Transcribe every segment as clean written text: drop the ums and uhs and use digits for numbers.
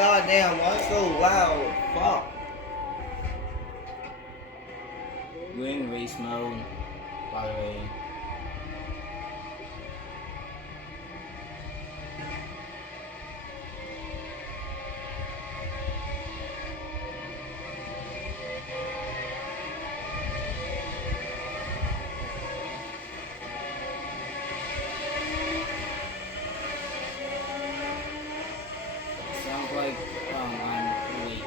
goddamn, why so loud? Fuck. We're in race mode, by the way. Sounds like I'm late.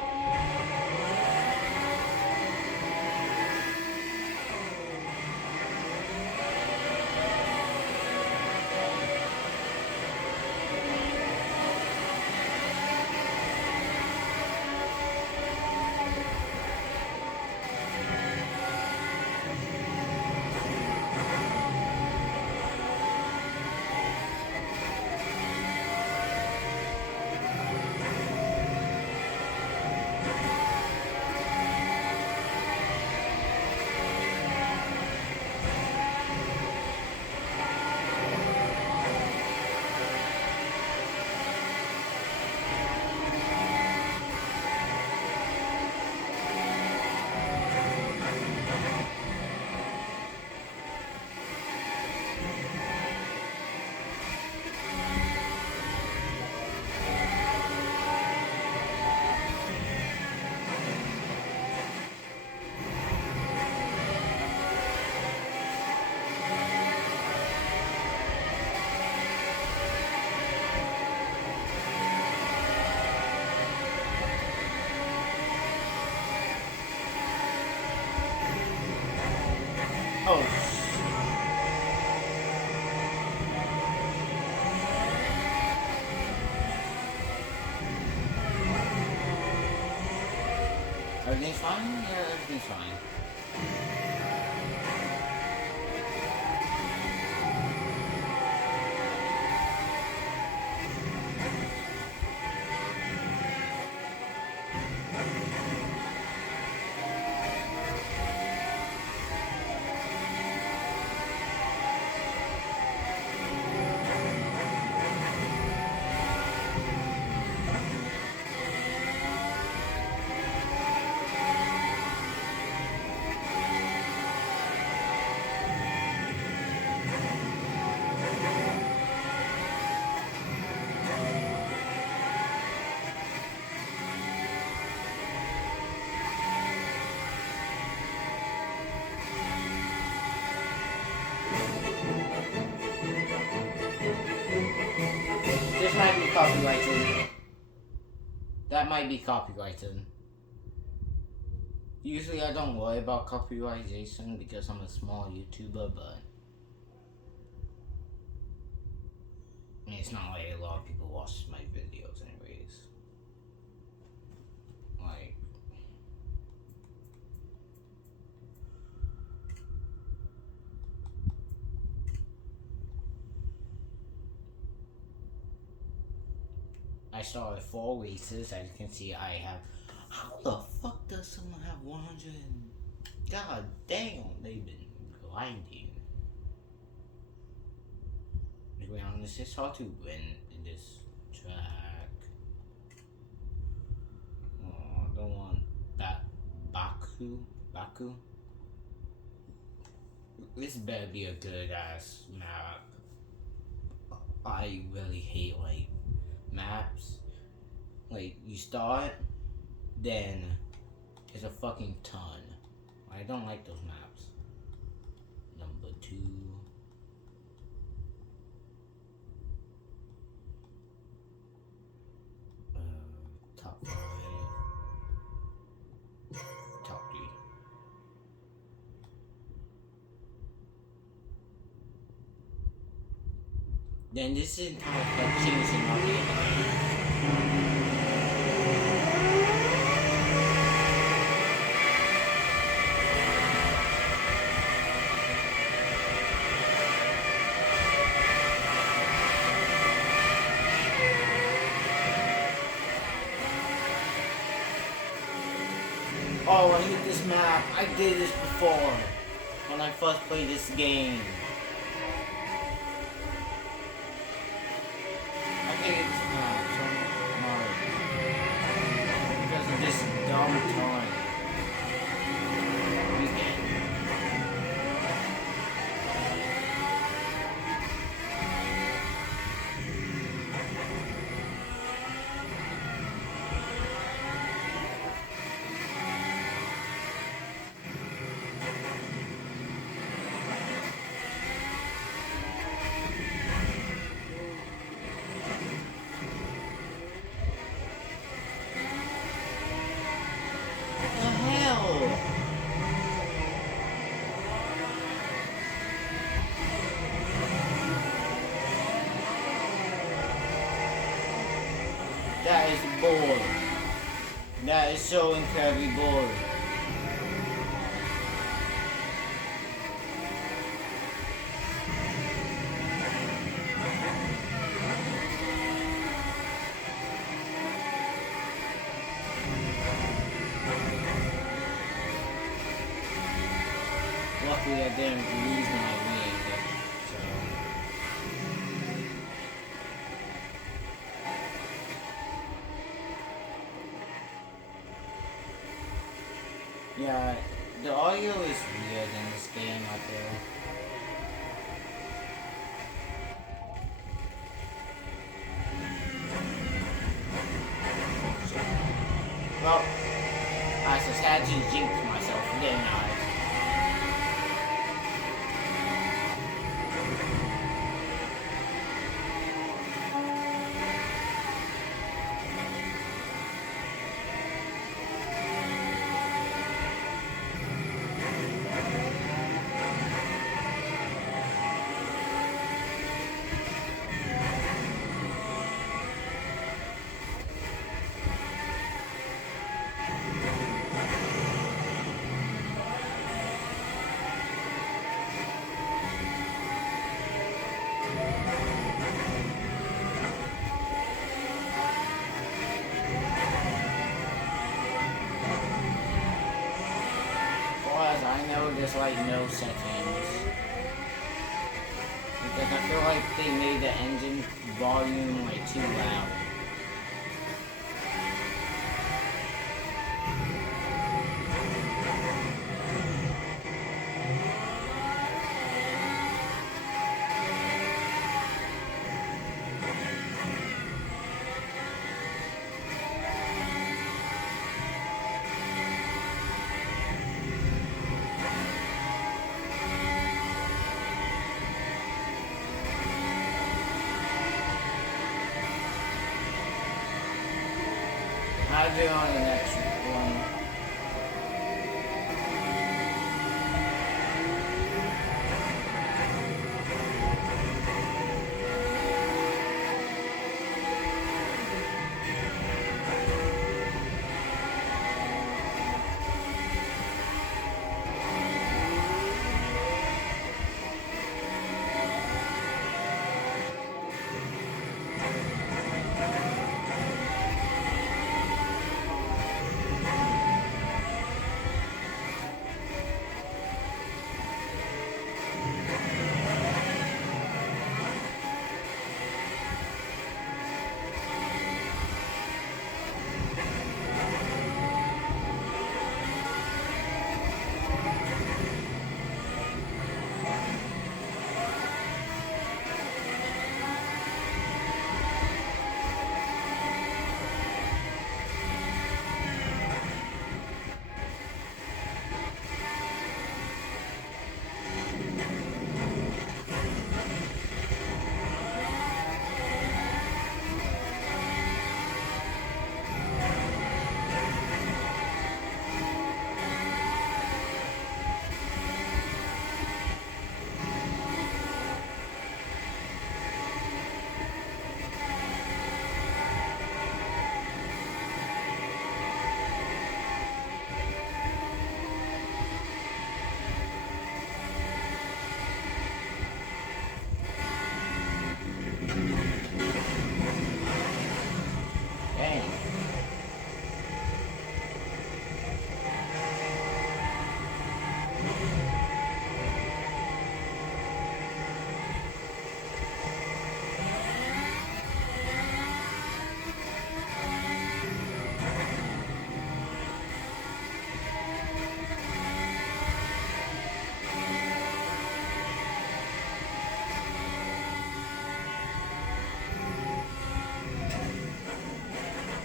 Oh, everything's fine? Yeah, everything's fine. This might be copyrighted. That might be copyrighted. Usually I don't worry about copyrightation because I'm a small YouTuber, but I mean, it's not like a lot of people watch my videos anyways. Like, I started 4 races. As you can see, I have. How the fuck does someone have 100? God damn, they've been grinding. To be honest, it's hard to win in this track. Oh, I don't want that Baku. This better be a good ass map. I really hate like maps. Like you start, then it's a fucking ton. I don't like those maps. Number 2. Top 5. Top 3. Then this entire collection is in our Oh, I hate this map. I did this before when I first played this game. I hate this map so much. That is bored. That is so incredibly bored. Luckily I didn't lose my wing, so... Yeah, the audio is weird in this game, I feel. Well, I just had to jinx myself, didn't I? I know there's like no settings. Because I feel like they made the engine volume like too loud. I'll do on the next one.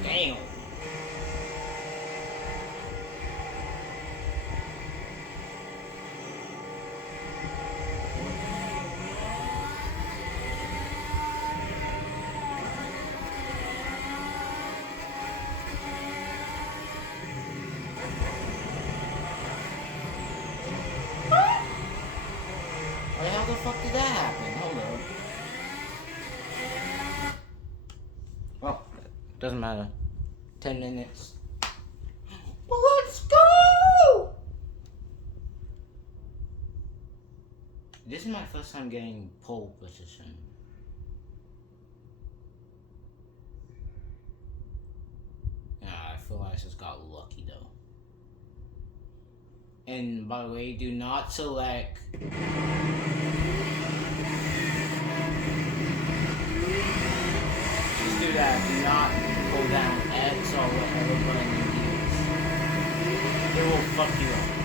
Damn. Wait, how the fuck did that happen? Hold on. Well, Doesn't matter. 10 minutes. Well, let's go! This is my first time getting pole position. Yeah, I feel like I just got lucky though. And by the way, do not select just do that. Do not pull down X or whatever button you use. It will fuck you up.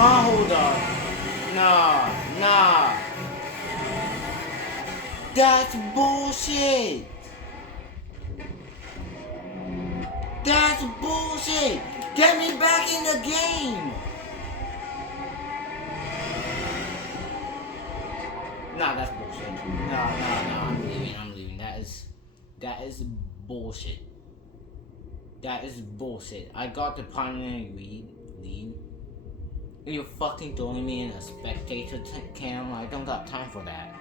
Oh, hold on. Nah. That's bullshit. That's bullshit. Get me back in the game. Nah, that's bullshit. No, I'm leaving. That is bullshit. That is bullshit. I got the primary lead. You're fucking throwing me in a spectator cam. I don't got time for that.